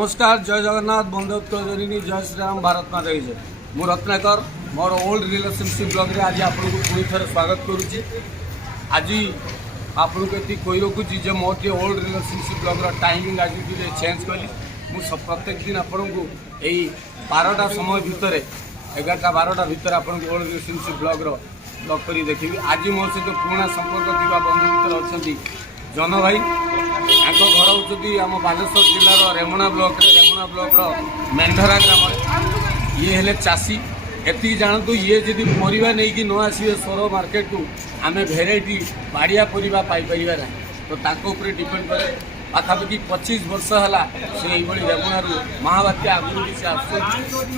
नमस्कार जय जगन्नाथ बंधुत्व जनी जय श्रीराम भारत माता की जय। मु रत्नाकर मोर ओल्ड रिलेशनशिप ब्लॉग रे आज आपको पुणी थे स्वागत करुच्ची। आज आपको ये कही रखुची जो मोर ओल्ड रिलेशनशिप ब्लॉग टाइमिंग आज चेंज कली। मुझे प्रत्येक दिन आपको यही 12टा समय भितर 11टा 12टा भितर आपको ओल्ड रिलेशनशिप ब्लॉग कर देखी। आज मो सहित पुराना संपर्क थी बंधु भितर अच्छा जन भाई घर होती आम बालेश्वर जिलार रेमुणा ब्लॉक मेंढरा ग्राम। ये हेले चाषी एति जानतु ये जदि परिवा नहीं कि न आसवे सोर मार्केट को आम भेराइटी बाड़िया परिवा पाइपर ना तो ताके डिपेंड करे। पाखापाखि 25 वर्ष है से रेमुणार महाबात्या आगुरी भी से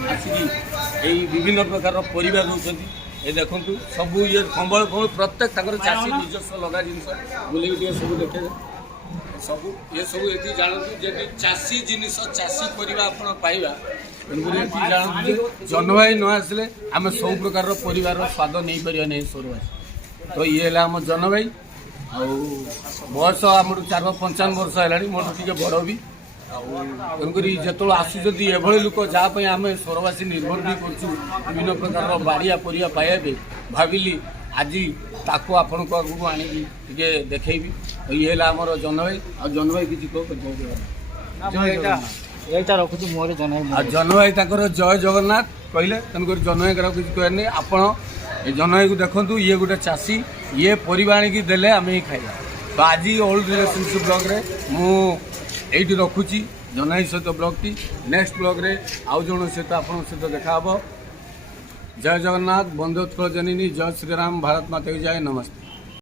आसिकी विभिन्न प्रकार परिवा दौरान ये देखु सब ये कंबल फल प्रत्येक चाषी निजस्व लगा जिनस बुले सब देखे सब ये सब ये जानतु जब चाषी जिनिस चाषी परिवा आप पाइबा तेणुक जानतु जन भाई न आसले आम सब प्रकार परिवार स्वाद नहीं पार नहीं सोरवासी। तो ये आम जन भाई बयस आम 4-55 वर्ष है मोट टे बड़ भी तेणुक जो आसुँच एभली लोक जहाँप आम सोरवासी निर्भर भी कर विभिन्न प्रकार बाड़िया परिया पाइबे भाविली आज ताको आपण आगू आनिकी देखी। ये आमर जन भाई आ जन भाई किसी जन भाई जय जगन्नाथ कहले तेणुक जन भाई किसी कह नहीं। आपण जन भाई को देखु ये गोटे चाषी ये परिवा आणिकी देले आम ही खाइबा। तो आज ओल्ड रिलेशनशिप ब्लॉग रे मुझे रखुची जन भाई सहित ब्लॉग टी नेक्स्ट ब्लॉग रे आउ जन सहित आपण सहित देखा। जय जगन्नाथ बंधुत्व जननी जय श्रीराम भारत माता की जय। नमस्ते।